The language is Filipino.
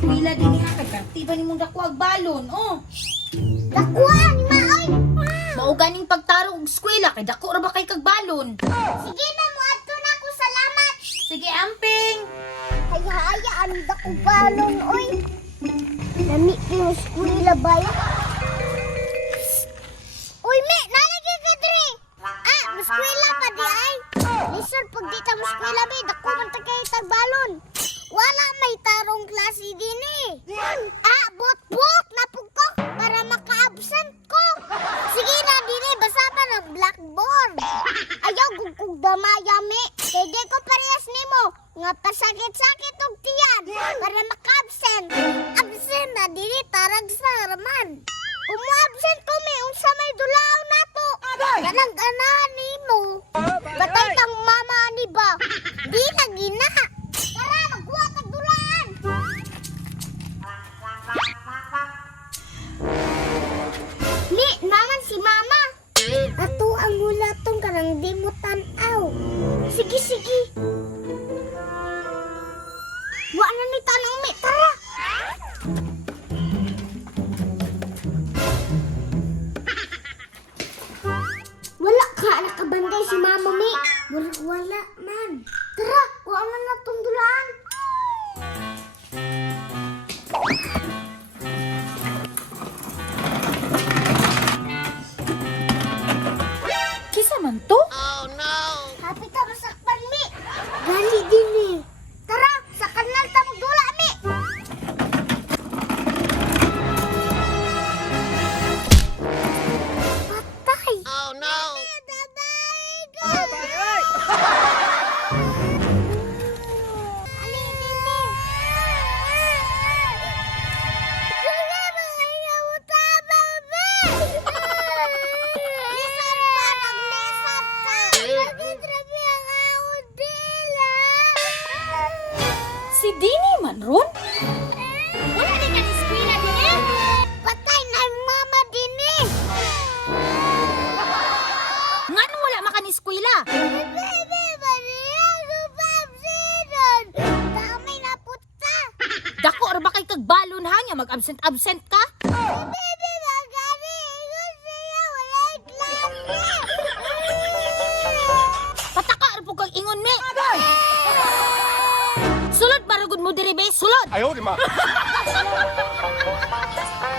Di ba nimong dako ag balon? Oh. Dakuan, maoy! Mao ganing pagtarong og eskwela kay dako ra ba kay kag balon? Sige na mo, ato na ako salamat! Sige, amping. Haya-haya, ang dako balon, oy! Nami yung skwila ba? Uy, me, nalagay ka dre! Ah, muskwila pa di ay! Listen, pag di ta muskwila, me, dako man ta kay tagbalon! Wala may tarong blackboard! Ayaw, gugkog damaya, me! Kay di ko parehas nimo nga pasakit-sakit og tiyan para maka-absent! Absent na, eh, tarag sa haraman! Ko, me, unsa may dulaw nato! Ganang ganahan nimo! Kanang di mo tanaw. Sige, sige. Wa na ni tanong mi, tara! Wala ka, nakabanday si mama mi. Wala, wala man. Tara, wa na natong dulaan. mantu? Dini man ron? Wala ni ka eskwela din eh. Patay na mama din eh. Ngano wala makan eskwela? Bebe, Maria, lupapsinon. Dami na puta. Dako ra ba kay kag balon ha nga mag-absent-absent ka? Bebe, magani. Ingon siya, wala klase. Pataka ra po kag ingon. Sulod marugod mo diri be sulod. Ayaw di ma.